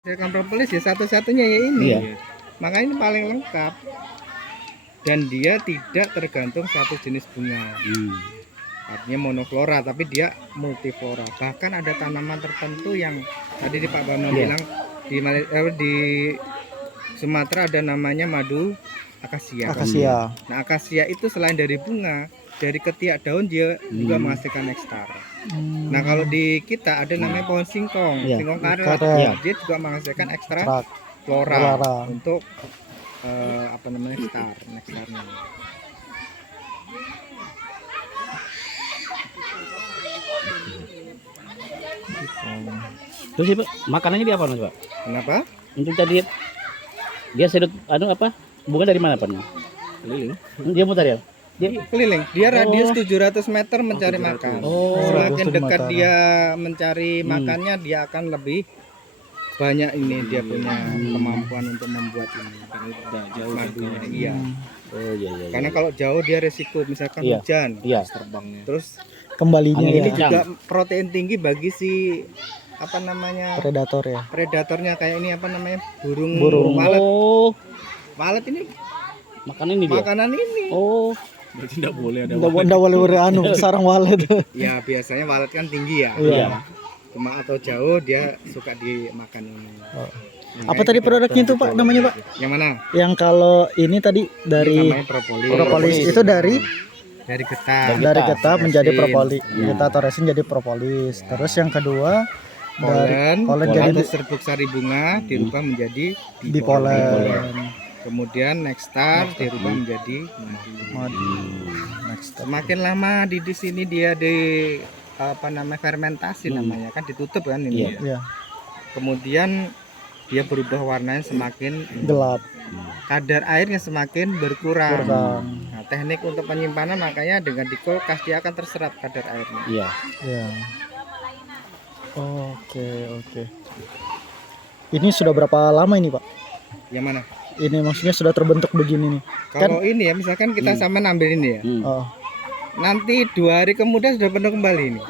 Silikon propolis ya satu-satunya ya ini. Iya. Makanya ini paling lengkap. Dan dia tidak tergantung satu jenis bunga. Artinya monoflora, tapi dia multiflora. Bahkan ada tanaman tertentu yang tadi di Pak Bambang bilang di Sumatera ada namanya madu akasia. Akasia. Nah, akasia itu selain dari bunga, dari ketiak daun dia juga menghasilkan nektar. Nah, kalau di kita ada namanya pohon singkong, singkong karet. Dia juga menghasilkan ekstrak flora untuk apa namanya nektarnya. Terus sih Pak, makanannya dia apa Mas Pak? Kenapa? Untuk tadi dia sedot apa? Bunga dari mana Pak? Keliling. Dia mutar ya? Dia keliling. Dia radius 700 meter mencari makan. Semakin dekat dia mencari makannya, dia akan lebih banyak ini dia punya kemampuan untuk membuat ini. Karena udah jauh madunya. Iya. Oh iya. Karena kalau jauh dia resiko misalkan hujan, terbangnya. Terus kembalinya ini juga protein tinggi bagi si apa namanya predator ya. Predatornya kayak ini apa namanya burung walet. Walet ini makanan ini dia. Makanan ini. Oh. Berarti tidak boleh ada. Tidak boleh beranu sarang walet. Ya biasanya walet kan tinggi ya. Iya. Cuma atau jauh dia suka dimakan ini. Apa tadi produknya itu Pak namanya Pak? Yang mana? Yang kalau ini tadi dari namanya propolis. Propolis itu dari getah. Dari getah menjadi propolis. Getah atau resin jadi propolis. Terus yang kedua polen jadi atau serbuk sari bunga dirubah menjadi bipolen. Kemudian nektar dirubah menjadi madu. Semakin lama di sini dia di apa namanya fermentasi namanya kan ditutup kan ini. Iya. Kemudian dia berubah warnanya semakin gelap. Kadar airnya semakin berkurang. Nah, teknik untuk penyimpanan makanya dengan di kulkas dia akan terserap kadar airnya. Iya. Iya. Oke. Ini sudah berapa lama ini Pak? Yang mana? Ini maksudnya sudah terbentuk begini nih. Kalau ini ya misalkan kita sama ambil ini ya. Nanti 2 hari kemudian sudah penuh kembali ini.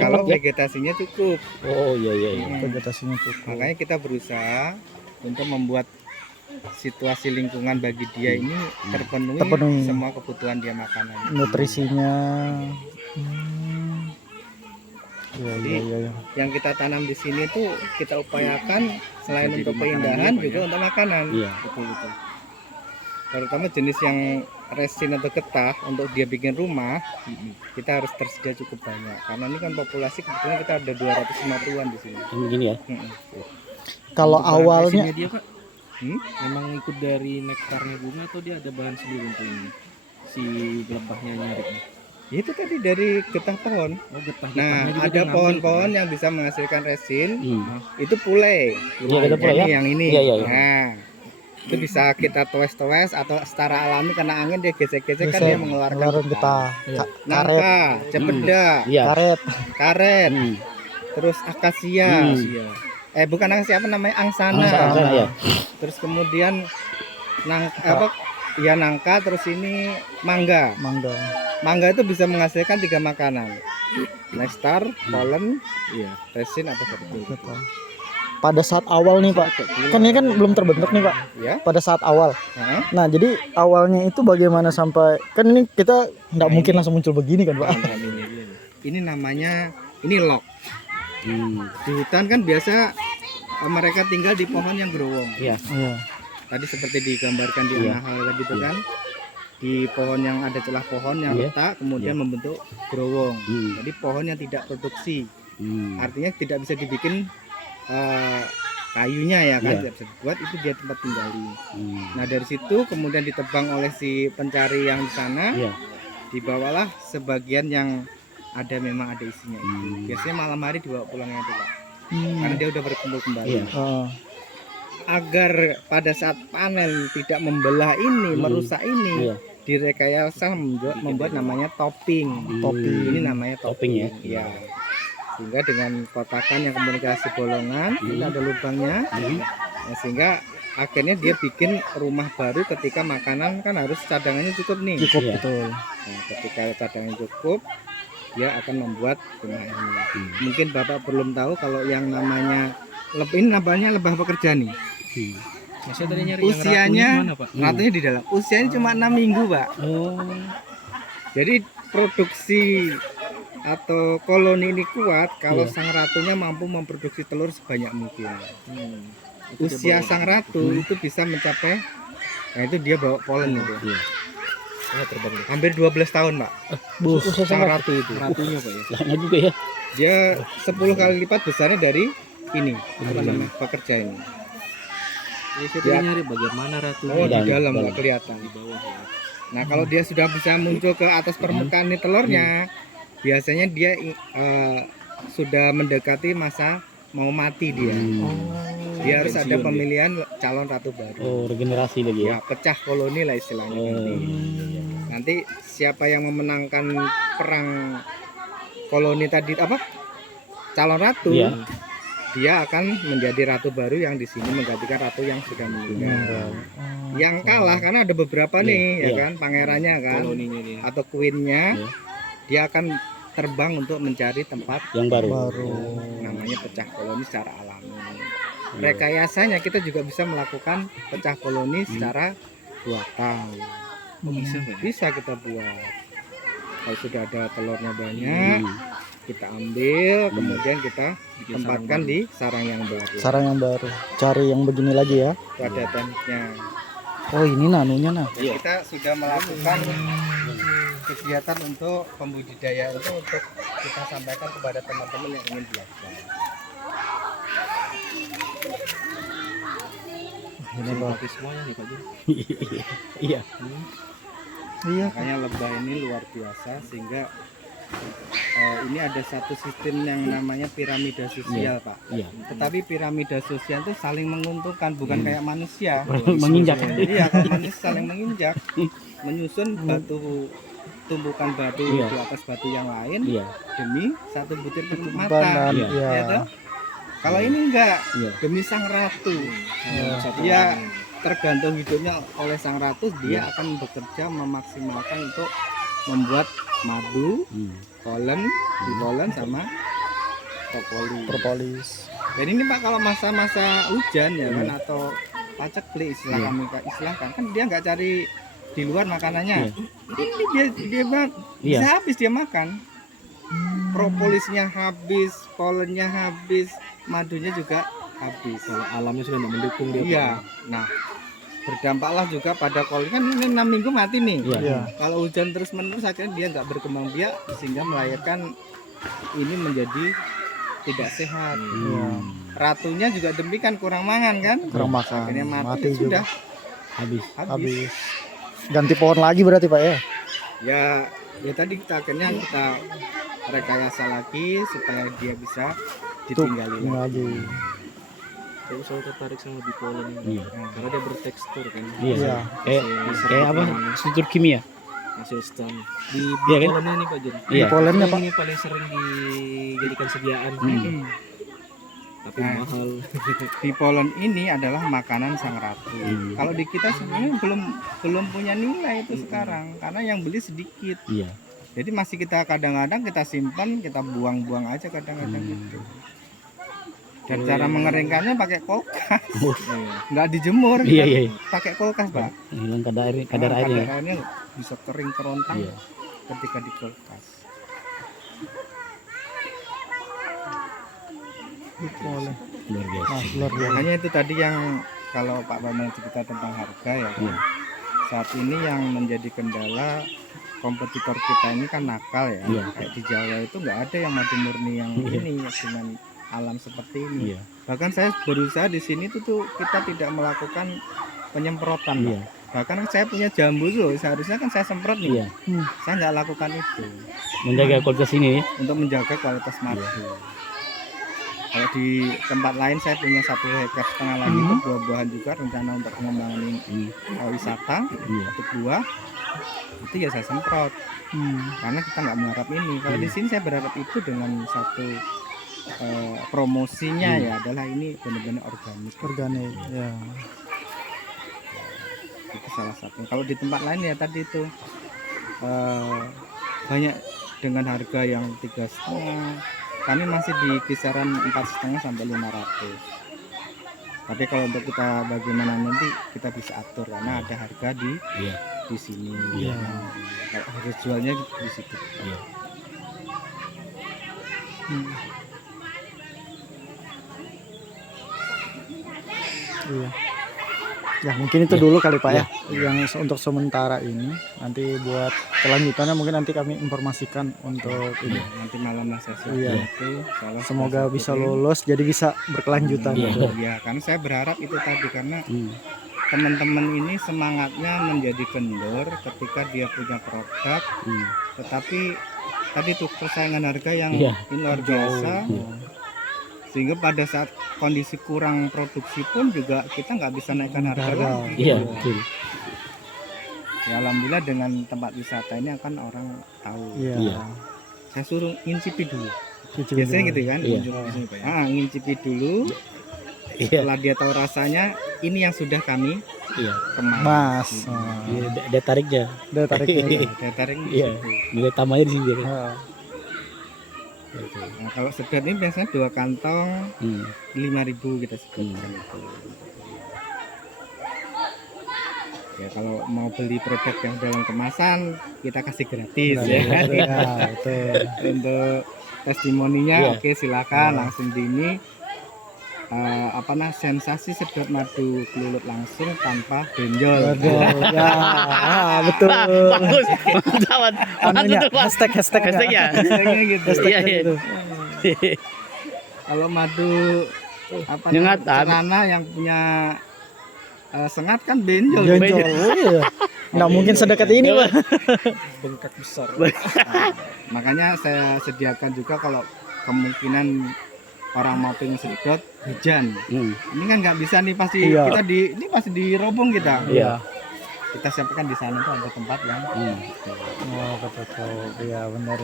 Kalau vegetasinya cukup. Iya. Vegetasinya cukup. Makanya kita berusaha untuk membuat situasi lingkungan bagi dia ini terpenuhi semua kebutuhan dia makanan. Nutrisinya. Iya. Yang kita tanam di sini tuh kita upayakan selain untuk keindahan juga untuk makanan. Iya. Betul. Terutama jenis yang resin atau getah untuk dia bikin rumah, kita harus tersedia cukup banyak. Karena ini kan populasi kebetulan kita ada 250-an di sini. Begini ya. Kalau awalnya dia Pak, memang ikut dari nektarnya bunga atau dia ada bahan sendiri untuk ini? Si lebahnya nyariknya. Itu tadi dari getah pohon. Nah, ada pohon-pohon yang bisa menghasilkan resin. Itu pule. Yang ini. Nah, itu bisa kita toes-toes atau secara alami karena angin dia gesek-gesek kan dia mengeluarkan getah. Nangka, cepeda, karet. Terus akasia. Bukan akasia apa namanya? Angsana. Ya. Terus kemudian nangka terus ini mangga. Mangga itu bisa menghasilkan 3 makanan. Nektar, polen, resin atau seperti itu. Pada saat awal nih Pak, kan ini kan belum terbentuk nih Pak. Ya. Pada saat awal. Nah jadi awalnya itu bagaimana sampai kan ini kita nggak mungkin langsung muncul begini kan Pak? Ini namanya lock. Di hutan kan biasa mereka tinggal di pohon yang gerowong. Iya. Tadi seperti digambarkan di hal tadi itu kan. Di pohon yang ada celah pohon yang retak kemudian membentuk gerowong. Jadi pohon yang tidak produksi. Artinya tidak bisa dibikin kayunya ya kan tidak bisa dibuat, itu dia tempat tinggali. Nah dari situ kemudian ditebang oleh si pencari yang di sana, dibawalah sebagian yang memang ada isinya itu. Biasanya malam hari dibawa pulangnya itu Pak, karena dia udah berkumpul kembali. Agar pada saat panen tidak membelah ini, merusak ini, direkayasa membuat namanya topping. Ini namanya topping ya. Sehingga dengan kotakan yang komunikasi bolongan, ini ada lubangnya, sehingga akhirnya dia bikin rumah baru ketika makanan kan harus cadangannya cukup nih. Betul. Nah, ketika cadangannya cukup, dia akan membuat rumah ini. Mungkin Bapak belum tahu kalau yang namanya ini namanya lebah pekerja nih. Nah, saya tadi nyari Usianya yang ratunya mana, Pak? ratunya di dalam. Usianya cuma 6 minggu, Pak. Oh. Jadi produksi atau koloni ini kuat kalau Iya. sang ratunya mampu memproduksi telur sebanyak mungkin. Itu Usia dia bawa. sang ratu itu bisa mencapai, nah itu dia bawa polen itu. Iya. Terbang deh. Hampir 12 tahun, Pak. Usia Sang sangat ratu itu. Ratunya, Pak ya. Lama juga ya. Dia 10 kali lipat besarnya dari ini, apa namanya? Pekerja ini. Jadi saya Dia- tadi nyari bagian mana ratunya. Oh, di Dalam, dalam dalam. nggak kelihatan. Di bawah ya. Nah, kalau dia sudah bisa muncul ke atas permukaan nih telurnya, biasanya dia sudah mendekati masa mau mati dia. Dia harus ada Pensiun dia. pemilihan calon ratu baru. Oh, regenerasi lagi ya. Ya, pecah koloni lah istilahnya nanti. Nanti siapa yang memenangkan perang koloni tadi apa? Calon ratu, Iya. dia akan menjadi ratu baru yang di sini menggantikan ratu yang sudah meninggal. Yang kalah karena ada beberapa Iya, nih, ya iya. kan, pangerannya kan, Koloninya dia. atau queennya, Iya. dia akan terbang untuk mencari tempat Yang baru. namanya pecah koloni secara alami. Iya. Rekayasanya kita juga bisa melakukan pecah koloni secara buatan. Oh, bisa, Pak? Bisa kita buat. Kalau sudah ada telurnya banyak, Hmm. kita ambil, kemudian kita Bikin tempatkan sarang di sarang yang baru. sarang yang baru. Cari yang begini lagi ya. Itu ada tekniknya. Oh, ini nanunya nah. Jadi kita sudah melakukan kegiatan untuk pembudidayaan itu untuk kita sampaikan kepada teman-teman yang ingin belajar. Ini baru. loh. Simpati semuanya nih, Pak Jun. Iya. Iya. Makanya lebah ini luar biasa sehingga ini ada satu sistem yang namanya piramida sosial, Pak. Iya. Tetapi piramida sosial itu saling menguntungkan, bukan kayak manusia. Menginjak. Iya, kalau manusia saling menginjak, menyusun batu, tumpukan batu Iya. di atas batu yang lain Iya. demi satu butir kenikmatan. Banan, Iya. ya. Ya toh? Kalau ini enggak, Iya. demi sang ratu. Satu Dia orang. tergantung hidupnya oleh sang ratu, dia akan bekerja memaksimalkan untuk membuat madu, Hmm. polen, polen sama propolis. Propolis. Dan ini Pak kalau masa-masa hujan ya kan atau paceklik istilah Iya. kami istilahkan kan dia nggak cari di luar makanannya. Iya. Ini dia Iya. bisa habis dia makan. Propolisnya habis, polennya habis, madunya juga habis. Kalau alamnya sudah tidak mendukung dia. Iya. Pak. Nah, berdampaklah juga pada koloni kan ini 6 minggu mati nih. Iya. Iya. Kalau hujan terus menerus akhirnya dia nggak berkembang biak sehingga melahirkan ini menjadi tidak sehat. Hmm. Ratunya juga demikian kurang mangan kan, Kurang makan. akhirnya mati, Mati ya juga. sudah Habis. habis. Habis. Ganti pohon lagi berarti Pak ya. Ya tadi kita akhirnya kita rekayasa lagi supaya dia bisa ditinggali Ini lagi. lagi. Saya selalu tertarik sama bipolen ini. Iya. Karena dia bertekstur kan. Iya. Iya. Kayak apa? Struktur kimia. Hasil stan. Di Iya kan? bipolennya nih Pak Jun. Iya. Polennya Pak. Ini paling sering dijadikan sediaan. Tapi Nah. mahal. Bipolen ini adalah makanan sang ratu. Kalau di kita sebenarnya belum punya nilai itu sekarang karena yang beli sedikit. Iya. Jadi masih kita kadang-kadang kita simpan, kita buang-buang aja kadang-kadang gitu. Dan cara mengeringkannya pakai kulkas, nggak dijemur, Iya, kita iya. pakai kulkas Pak. Hilang kadar Nah, airnya. kadar airnya bisa kering kerontang Iya. ketika di kulkas. Boleh. Luar biasa. Nah, luar biasa. Makanya itu tadi yang kalau Pak Bambang cerita tentang harga ya. Iya. Saat ini yang menjadi kendala kompetitor kita ini kan nakal ya. Iya. Kayak di Jawa itu nggak ada yang madu murni yang Iya. ini dengan alam seperti ini. Iya. Bahkan saya berusaha di sini tuh kita tidak melakukan penyemprotan. Pak. Iya. Bahkan saya punya jambu tuh seharusnya kan saya semprot nih. Iya. Saya nggak lakukan itu Menjaga kualitas ini ya. untuk menjaga kualitas madu. Kalau di tempat lain saya punya 1,5 hektar lagi itu buah-buahan juga rencana untuk pengembangan ini wisata Iya. untuk buah itu ya saya semprot karena kita nggak mengharap ini. Kalau di sini saya berharap itu dengan satu promosinya ya adalah ini benar-benar organik. Organik. Ya. Itu salah satu. Kalau di tempat lain ya tadi itu banyak dengan harga yang 3,5, kami masih di kisaran 4,5 sampai 500. Tapi kalau untuk kita bagaimana nanti kita bisa atur karena ada harga Iya. di sini. Iya. Nah, kalau harga jualnya di situ. Iya. Hmm. Iya. Ya mungkin itu dulu kali Pak ya, yang untuk sementara ini. Nanti buat kelanjutannya mungkin nanti kami informasikan untuk ini. Nanti malam lah saya Iya. itu. Salah Semoga satu bisa tim. lolos jadi bisa berkelanjutan. Iya. gitu. Ya, karena saya berharap itu tadi karena Hmm. teman-teman ini semangatnya menjadi vendor ketika dia punya produk, Hmm. tetapi tadi tuh persaingan harga yang Iya. luar biasa. Iya. Sehingga pada saat kondisi kurang produksi pun juga kita nggak bisa naikkan harga lagi. Iya, betul. Ya alhamdulillah dengan tempat wisata ini akan orang tahu. Iya. Iya. Saya suruh ngincipi dulu. Cicipin Biasanya dulu. gitu kan, Iya. ngincipi dulu. Iya. Setelah dia tahu rasanya, ini yang sudah kami Iya. kemas. Mas, Iya, dia tariknya. udah tarik ini. Saya tarik di Iya. situ. Nilai tambahnya di sini. Ah, Nah, kalau sedot ini biasanya 2 kantong Hmm. 5.000 kita sedotkan itu. Ya kalau mau beli produk yang dalam kemasan kita kasih gratis ya. ya, betul. Untuk testimoninya Iya. oke silakan langsung di ini sensasi sedot madu kelulut langsung tanpa benjol. Betul. Ya, betul. Bagus. Mantap. Anunya, Mantap, Pak. hashtag Hashtagnya. Hashtagnya gitu. Iya, iya. gitu. Kalau madu Nyengat, celana yang punya sengat kan benjol. Benjol. Oh, iya. Nggak mungkin sedekat ini Pak. Bengkak besar. Makanya saya sediakan juga kalau kemungkinan orang mau pengen sedot hujan. Hmm. Ini kan nggak bisa nih pasti Iya. kita ini pasti dirobong kita. Iya. Kita siapkan di sana tuh ada tempat yang Hmm. Oh, betul. Iya, benar.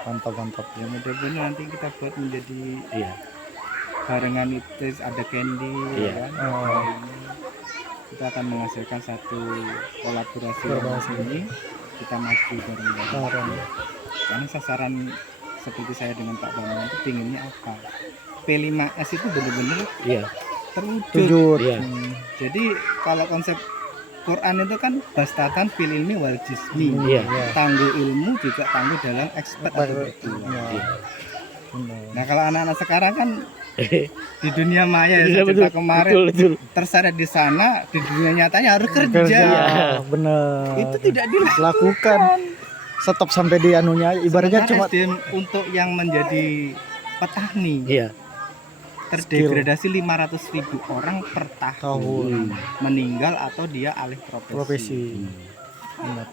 Mantap. ya mudah-mudahan nanti kita buat menjadi Iya. barengan itu ada candy Iya. ya kan. Oh. Kita akan menghasilkan satu kolaborasi Kolaborasi. ini kita maju bareng-bareng. Keren. Karena sasaran seperti saya dengan Pak Bambang itu pinginnya apa? P5S itu benar-benar Iya. terwujud. Tujuh. Iya. Jadi kalau konsep Quran itu kan bastatan fil ilmi wal jismi. Iya. Tangguh ilmu juga tangguh dalam expert atau berdua. Iya. Benar. Nah kalau anak-anak sekarang kan di dunia maya ya Iya, saya cerita betul. kemarin Betul. terseret di sana, di dunia nyatanya harus kerja. Kerja. Iya. Benar. Itu tidak dilakukan. Lakukan. Stop sampai di anunya. Ibaratnya cuma Sementara SDM untuk yang menjadi petani Iya. terdegradasi 500.000 orang per tahun tahun meninggal atau dia alih profesi. Benar.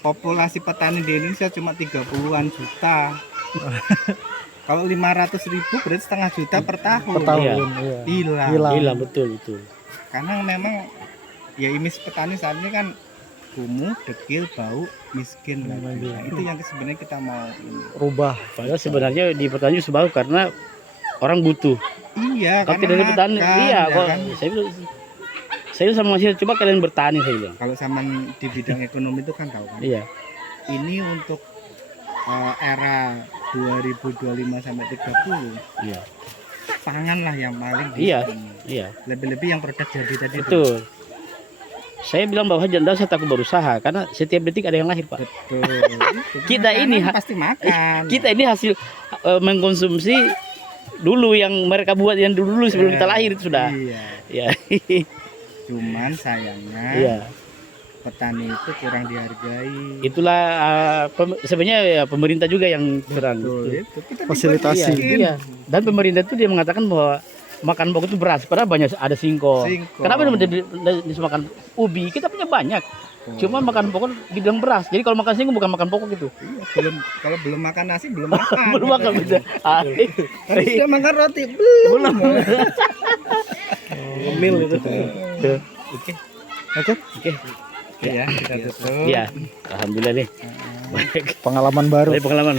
Populasi petani di Indonesia cuma 30-an juta. Kalau 500.000 berarti setengah juta per tahun. Per tahun. Iya. Iya. Hilang. Hilang. Hilang betul. Karena memang ya image petani saat ini kan kumuh, dekil, bau, miskin lagi. Nah, itu yang sebenarnya kita mau ini. Rubah. Padahal sebenarnya di petani sebab karena orang butuh. Iya, Kalau karena tidak di petani, makan, iya ya kok. kan? Saya sama masih coba kalian bertani saya bilang. Kalau sama di bidang ekonomi itu kan tahu kan. Iya. Ini untuk era 2025 sampai 30 Iya. pangan lah yang paling Iya. ini. Iya. Lebih-lebih yang produk jadi tadi itu. Betul. Saya bilang bahwa jangan saya takut berusaha karena setiap detik ada yang lahir, Pak. Betul. Kita Makanan ini pasti makan. Kita ini hasil mengkonsumsi dulu yang mereka buat yang dulu sebelum kita lahir itu sudah. Iya. Ya. Cuman sayangnya Iya. petani itu kurang dihargai. Itulah sebenarnya ya pemerintah juga yang kurang. Betul, itu. Kita Fasilitasi. dibuat Iya. Dan pemerintah itu dia mengatakan bahwa makan pokok itu beras, padahal banyak ada singkong. Singkong. Kenapa makan ubi? Kita punya banyak. Cuma makan pokok dibilang beras. Jadi kalau makan singkong bukan makan pokok itu. Iya, kalau belum makan nasi belum makan. Belum makan bisa. Kalau sudah makan roti belum. Mil itu. Oke. Oke. Ya, kita tutup. Iya. Alhamdulillah nih. Banyak Pengalaman baru. pengalaman.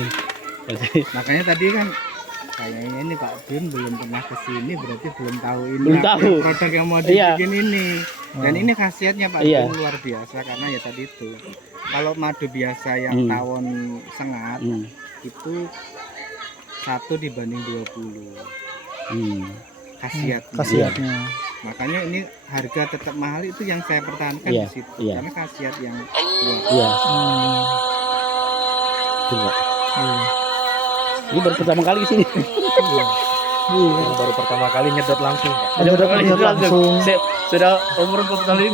Makanya tadi kan kayaknya ini Pak Bim belum pernah kesini berarti belum tahu ini Belum apa tahu. produk yang mau Iya. dibikin ini. Dan ini khasiatnya Pak Iya. Bim luar biasa karena ya tadi itu. Kalau madu biasa yang Hmm. tawon sengat Hmm. itu 1 dibanding 20. Hmm. khasiatnya. khasiatnya. Makanya ini harga tetap mahal itu yang saya pertahankan Iya, di situ iya. karena khasiat yang kuat. Iya. Hmm. Betul, Pak. Iya. Ini baru pertama kali ke sini. Baru pertama kali nyedot langsung Pak. Ada Udah kali lihat langsung. Sudah umur 40 tahun ini